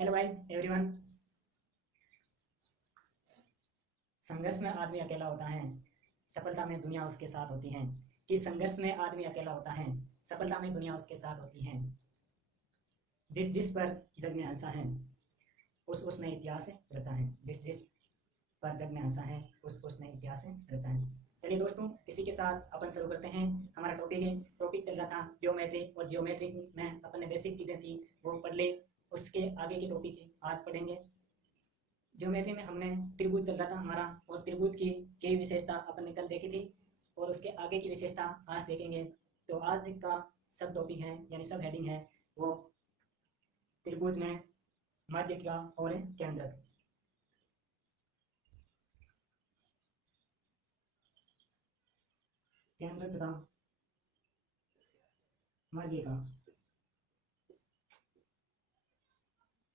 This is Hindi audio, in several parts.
Hello guys everyone. संघर्ष में आदमी अकेला होता है, सफलता में दुनिया उसके साथ होती है। कि संघर्ष में आदमी अकेला होता है, सफलता में दुनिया उसके साथ होती है। जिस जिस पर जग ने हंसा है, उसने इतिहास रचा है। जिस जिस पर जग ने हंसा है, उसने इतिहास रचा है। चलिए दोस्तों, इसी के साथ अपन शुरू करते हैं। हमारा टॉपिक चल रहा था ज्योमेट्री, और ज्योमेट्री में अपन ने बेसिक चीजें थी वो पढ़ ली। उसके आगे की टॉपिक आज पढ़ेंगे। ज्योमेट्री में हमने त्रिभुज चल रहा था हमारा, और त्रिभुज की विशेषता अपन ने कल देखी थी, और उसके आगे की विशेषता आज देखेंगे। तो आज का सब टॉपिक है, यानी सब हेडिंग है वो त्रिभुज में मध्य का और केंद्र। केंद्र तथा मध्य का,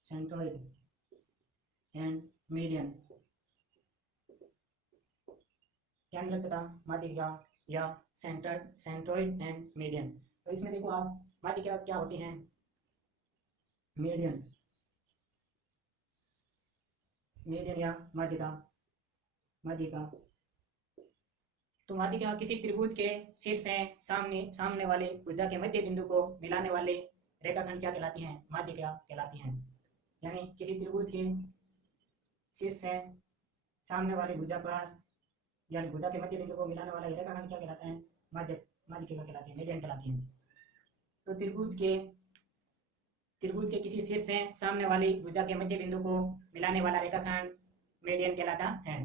सेंट्रोइड एंड मीडियन। केंद्र तथा मध्य का या सेंट्रोइड एंड मीडियन। तो इसमें देखो आप, मध्य का क्या होती हैं, मीडियन या मध्य का। तो मध्य का किसी त्रिभुज के शीर्ष से सामने वाले भुजा के मध्य बिंदु को मिलाने वाले रेखाखंड क्या कहलाती हैं, मध्य क्या कहलाती हैं। यानी किसी त्रिभुज के शीर्ष से सामने वाले भुजा पर, यानी भुजा के मध्य बिंदु को मिलाने वाला रेखाखंड क्या कहलाता है, मध्य क्या कहलाती है, मीडियन कहलाती है। तो त्रिभुज के किसी शीर्ष से सामने वाली भुजा के मध्य बिंदु को मिलाने वाला रेखाखंड मीडियन कहलाता है।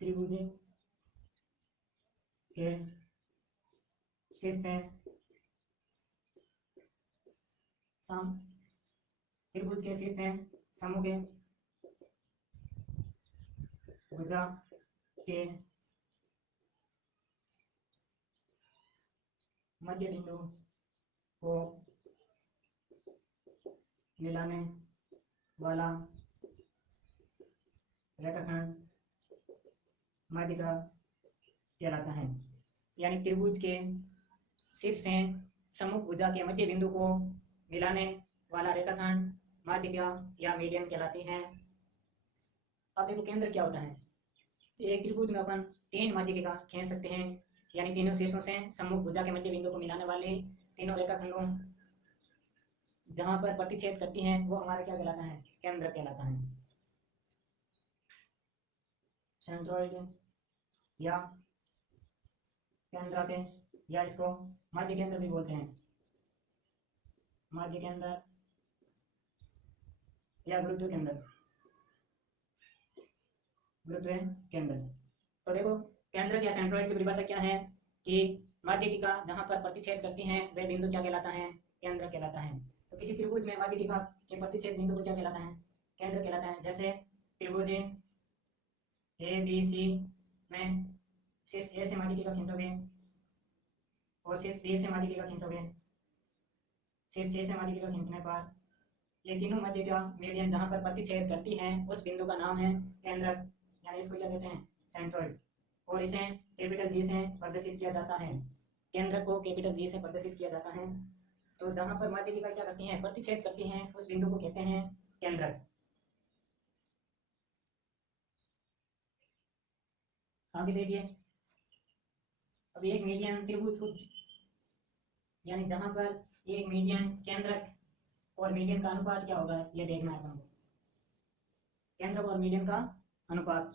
त्रिभुज के शीर्ष से त्रिभुज के शीर्ष से समूह के भुजा के मध्य बिंदु को मिलाने वाला रेखाखंड मध्य का कहलाता है। यानी त्रिभुज के शीर्ष से समूह भुजा के मध्य बिंदु को मिलाने वाला रेखाखंड मध्य का या मीडियन कहलाती है। अब देखो केंद्र क्या होता है। तो एक त्रिभुज में अपन तीन मध्य का खींच सकते हैं, यानी तीनों शीर्षों से सम्मुख भुजा के मध्य बिंदु को मिलाने वाले तीनों रेखाखंडों जहां पर प्रतिच्छेद करती हैं वो हमारा क्या कहलाता है, केंद्र कहलाता है। सेंट्रोइड या केंद्र के, या इसको मध्य केंद्र भी बोलते हैं, मध्य केंद्र या गुरुत्व केंद्र। तो देखो केंद्र या सेंट्रोइड की परिभाषा क्या है कि माध्यिका जहां पर प्रतिच्छेद करती हैं वह बिंदु क्या कहलाता है, केंद्र कहलाता है। तो किसी त्रिभुज में माध्यिका के प्रतिच्छेद बिंदु को क्या कहलाता है, केंद्र कहलाता है। जैसे त्रिभुज ए बी सी में शीर्ष ए से माध्यिका खींचोगे और शीर्ष बी से माध्यिका खींचोगे, शीर्ष ए से माध्यिका खींचने पर ये तीनों माध्यिका मीडियन जहां पर प्रतिच्छेद करती हैं उस बिंदु का नाम है केंद्र, यानी इसको क्या कहते हैं, सेंट्रोइड। और इसे कैपिटल जी से प्रदर्शित किया जाता है, केंद्र को कैपिटल जी से प्रदर्शित किया जाता है। तो जहां पर माध्यिका क्या करती हैं, प्रतिच्छेद करती हैं, उस बिंदु को कहते हैं केंद्र। आगे देखिए, अब एक मीडियन त्रिभुज को, यानी जहां पर एक मीडियन केंद्रक और मीडियन का अनुपात क्या होगा ये देखना है हमको, केंद्रक और मीडियन का अनुपात।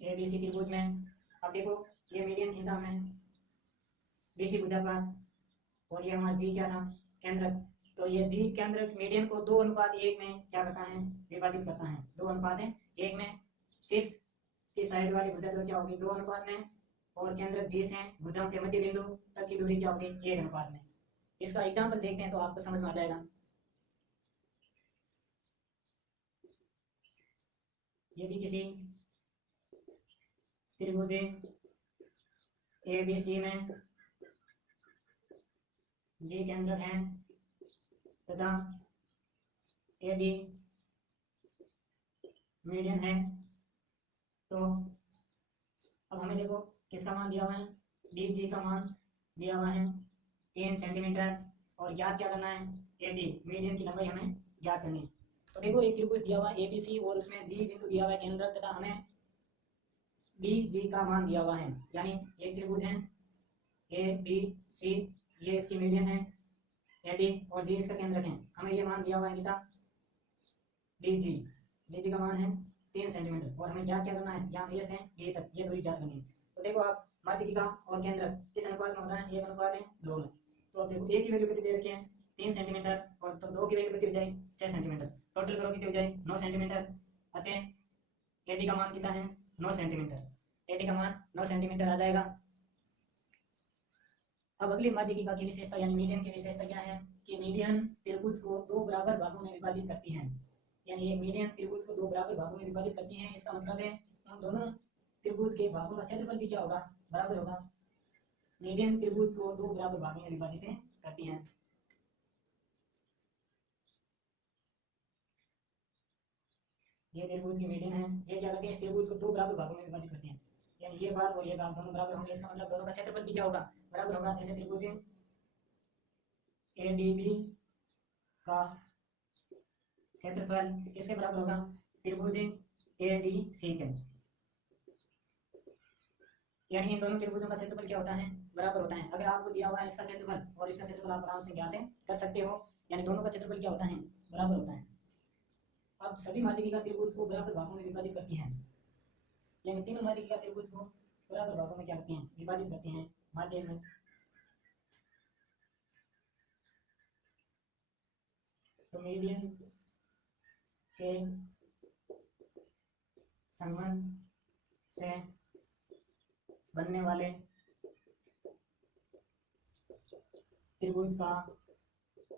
ए बी सी त्रिभुज में अब देखो ये मीडियन खींचा हमने बीसी भुजा पर, और ये हमारा जी क्या था, केंद्रक। तो ये जी केंद्रक मीडियन को 2:1 में क्या करता है, विभाजित करता है। 2:1 में शीर्ष की साइड वाली भुजा तो क्या होगी 2 अनुपात में, और केंद्रक जी से भुजाओं के मध्य बिंदु तक की दूरी क्या होगी 1 अनुपात में। इसका एग्जाम्पल देखते हैं तो आपको समझ में आ जाएगा। यदि किसी त्रिभुज ए बी सी में जी केंद्र है तथा ए बी मीडियन है, तो अब हमें देखो किसका मान दिया हुआ है, डी जी का मान दिया हुआ है 3 सेंटीमीटर, और ज्ञात क्या करना है, ए डी मीडियन की लंबाई हमें ज्ञात करनी है। तो देखो एक त्रिभुज दिया हुआ है ए बी सी और उसमें जी बिंदु दिया हुआ है केंद्र, तथा हमें डी जी का मान दिया हुआ है, यानी एक त्रिभुज है ए बी सी, ये इसकी मीडियन है ए डी और जी इसका केंद्रक है। हमें ये मान दिया हुआ है कितना, डी जी का मान है 3 सेंटीमीटर, और हमें ज्ञात क्या करना है, यहाँ ए से बी तक ये दूरी ज्ञात करनी है। तो देखो आप माध्यिका और केंद्रक किस अनुपात में होता है, एक अनुपात है 2 में। तो अब देखो ए की वैल्यू कितनी दे रखी है 3 सेंटीमीटर, और तो 2 की वैल्यू कितनी हो जाए 6 सेंटीमीटर, टोटल करो कितनी हो जाए 9 सेंटीमीटर। अतः ए डी का मान कितना है 9 सेंटीमीटर, ए डी का मान 9 सेंटीमीटर आ जाएगा। अब अगली माध्यिका की विशेषता यानी मीडियन की विशेषता क्या है कि मीडियन त्रिभुज को 2 बराबर भागों में विभाजित करती है, यानी ये मीडियन त्रिभुज को 2 बराबर भागों में विभाजित करती है। इसका मतलब है उन दोनों त्रिभुज के भागों का क्षेत्रफल भी क्या होगा, बराबर होगा। मीडियन त्रिभुज को 2 बराबर भागों में विभाजित करती है। ये त्रिभुज की मीडियन है, ये क्या करती है, इस त्रिभुज को 2 बराबर भागों में विभाजित करती है, यानी ये भाग और ये भाग दोनों बराबर होंगे। इसका मतलब दोनों का क्षेत्रफल भी क्या होगा, बराबर होगा। जैसे त्रिभुज ए डी बी का क्षेत्रफल किसके बराबर होगा, त्रिभुज ए डी सी के, यानी इन दोनों त्रिभुजों का क्षेत्रफल क्या होता है, बराबर होता है। अगर आपको दिया हुआ है इसका क्षेत्रफल और इसका क्षेत्रफल आप आराम से ज्ञात कर सकते हो, यानी दोनों का क्षेत्रफल क्या होता है, बराबर होता है। अब सभी माध्यिका त्रिभुज को बराबर भागों में विभाजित करती हैं, यानी तीनों माध्यिका त्रिभुज को बराबर भागों में क्या करती हैं, विभाजित करती हैं माध्यम में। तो मीडियन के संबंध से बनने वाले त्रिभुज का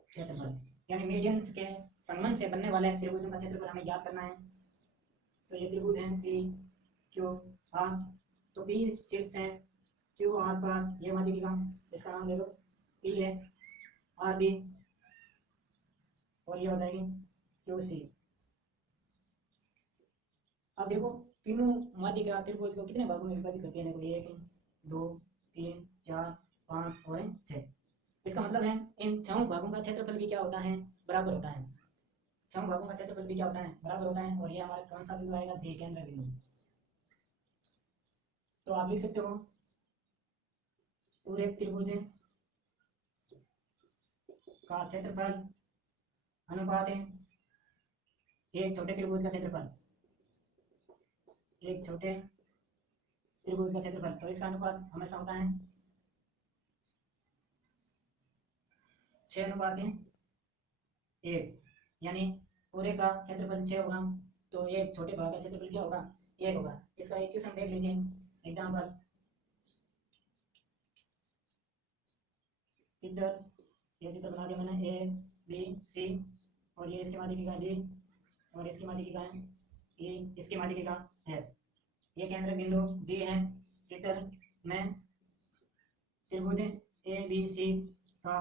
क्षेत्रफल, यानी मीडियंस के संबंध से बनने वाले त्रिभुजों का क्षेत्रफल हमें ज्ञात करना है। तो ये त्रिभुज है पी क्यू आर, तो पी शीर्ष है, क्यू आर पर ये माध्यिका इसका नाम ले लो पी है, आर बी, और ये हो जाएगी क्यू सी। अब देखो तीनों माध्यिका त्रिभुज को कितने भागों में विभाजित करती है, देखो 1 2 3 4 5 और 6। इसका मतलब है इन 6 भागों का क्षेत्रफल भी क्या होता है, बराबर होता है। 6 भागों का क्षेत्रफल भी क्या होता है, बराबर होता है। और ये हमारा कौन सा बिंदु आएगा, जी केंद्र बिंदु। तो आप लिख सकते हो पूरे त्रिभुज का क्षेत्रफल अनुपात है एक छोटे त्रिभुज का क्षेत्रफल, एक छोटे त्रिभुज का क्षेत्रफल। तो इसका अनुपात हमेशा होता है 6:1, यानी पूरे का क्षेत्रफल 6 होगा, तो एक छोटे भाग का क्षेत्रफल क्या होगा, 1 होगा। इसका एक क्वेश्चन देख लीजिए एग्जाम्पल, चित्र, ये चित्र बना दिया मैंने ए बी सी, और ये इसके माध्यिका डी, और इसकी माध्यिका है ई, इसकी माध्यिका एफ, ये केंद्र बिंदु जी है। चित्र में त्रिभुज ए बी सी का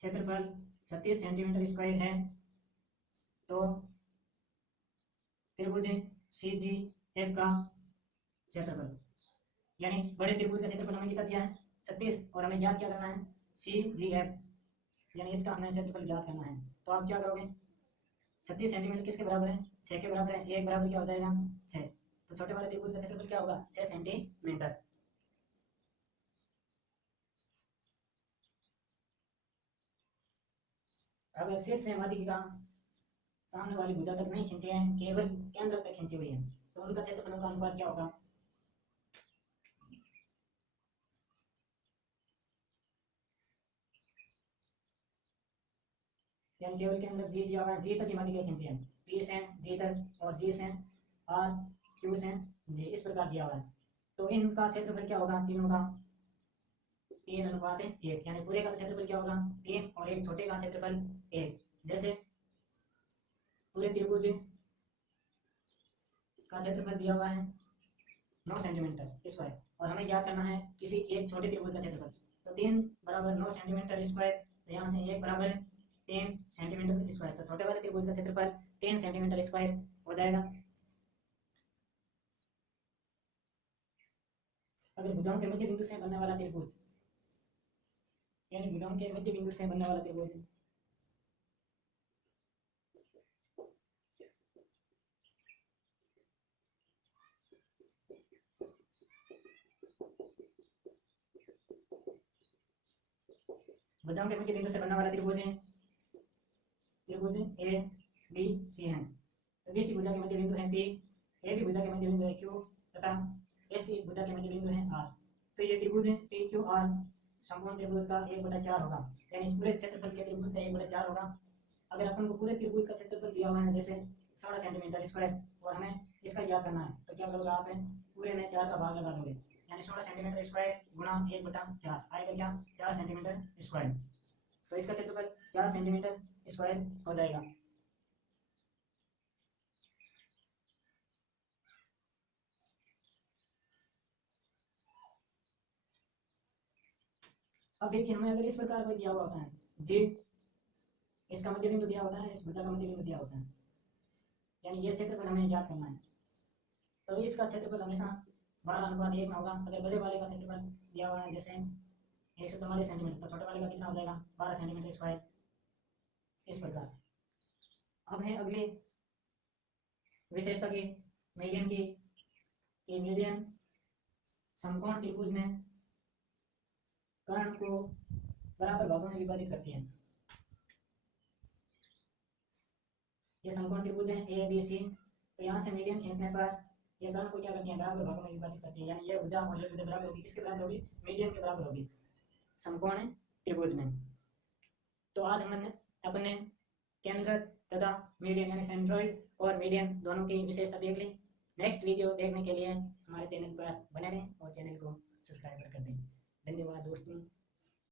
क्षेत्रफल 36 सेंटीमीटर स्क्वायर है। तो त्रिभुज सी जी एफ का क्षेत्रफल, यानी बड़े त्रिभुज का क्षेत्रफल हमें कितना दिया है 36, और हमें ज्ञात क्या करना है सी जी एफ, यानी इसका हमें क्षेत्रफल ज्ञात करना है। तो आप क्या करोगे, 36 सेंटीमीटर किसके बराबर है, 6 के बराबर है, एक बराबर क्या हो जाएगा 6। तो छोटे वाले त्रिभुज का क्षेत्रफल क्या होगा 6 सेंटीमीटर। अगर शीर्ष से माध्यिका सामने वाली भुजा तक नहीं खींची है, केवल केंद्र तक खींची हुई है, तो उनका क्षेत्रफल का अनुपात क्या होगा, यानी केवल केंद्र जी दिया हुआ है, जी तक की माध्यिका खींची है, पी से जी तक और जी से आर, क्यू से जी, इस प्रकार दिया हुआ है। तो इनका क्षेत्रफल क्या होगा, तीनों का 3:1, यानी पूरे का क्षेत्रफल क्या होगा 3, और एक छोटे का क्षेत्रफल 1। जैसे पूरे त्रिभुज का क्षेत्रफल दिया हुआ है 9 सेंटीमीटर स्क्वायर, और हमें ज्ञात करना है किसी एक छोटे त्रिभुज का क्षेत्रफल। तो 3 बराबर 9 सेंटीमीटर स्क्वायर, तो यहाँ से 1 बराबर 3 सेंटीमीटर स्क्वायर, तो छोटे वाले त्रिभुज का क्षेत्रफल 3 सेंटीमीटर स्क्वायर हो जाएगा। अगर भुजाओं के मध्य बिंदु से बनने वाला त्रिभुज, यानी भुजाओं के मध्य बिंदु से बनने वाला त्रिभुज भुजाओं के मध्य बिंदु से बनने वाला त्रिभुज है, त्रिभुज ए बी सी है। तो बी सी भुजा के मध्य बिंदु है पी, ए बी भुजा के मध्य बिंदु है क्यू तथा ए सी भुजा के मध्य बिंदु है आर। तो ये त्रिभुज है पी क्यू आर संपूर्ण त्रिभुज का 1/4 होगा, यानी इस पूरे क्षेत्रफल के त्रिभुज का 1/4 होगा। अगर अपन को पूरे त्रिभुज का क्षेत्रफल दिया हुआ है जैसे 16 सेंटीमीटर स्क्वायर और हमें इसका ज्ञात करना है, तो क्या करोगे आप पूरे में 4 का भाग लगा दोगे, यानी 16 सेंटीमीटर स्क्वायर गुणा 1/4 आएगा क्या 4 सेंटीमीटर स्क्वायर। तो इसका क्षेत्रफल 4 सेंटीमीटर स्क्वायर हो जाएगा। अब देखिए हमें अगर इस प्रकार का दिया हुआ होता है जे, इसका मध्य बिंदु दिया होता है, इस भुजा का मध्य बिंदु दिया होता है, यानी ये क्षेत्रफल हमें ज्ञात करना है। तो इसका क्षेत्रफल हमेशा 12:1 में होगा। अगर बड़े वाले का क्षेत्रफल दिया हुआ है जैसे 144 सेंटीमीटर, तो छोटे वाले का कितना हो जाएगा 12 सेंटीमीटर स्क्वायर, इस प्रकार। अब है अगली विशेषता की मीडियन की, मीडियन समकोण त्रिभुज में कर्ण को बराबर भागों में विभाजित करती है। ये समकोण त्रिभुज है ए बी सी, तो यहाँ से मीडियन खींचने पर ये कर्ण को क्या करती है बराबर भागों में विभाजित करती है, यानी ये भुजा और ये भुजा बराबर होगी, किसके बराबर होगी मीडियन के बराबर होगी समकोण त्रिभुज में। तो आज हमने अपने केंद्र तथा मीडियन यानी सेंट्रॉइड और मीडियन दोनों की विशेषता देख ली। नेक्स्ट वीडियो देखने के लिए हमारे चैनल पर बने रहें और चैनल को सब्सक्राइब कर दें। धन्यवाद दोस्तों।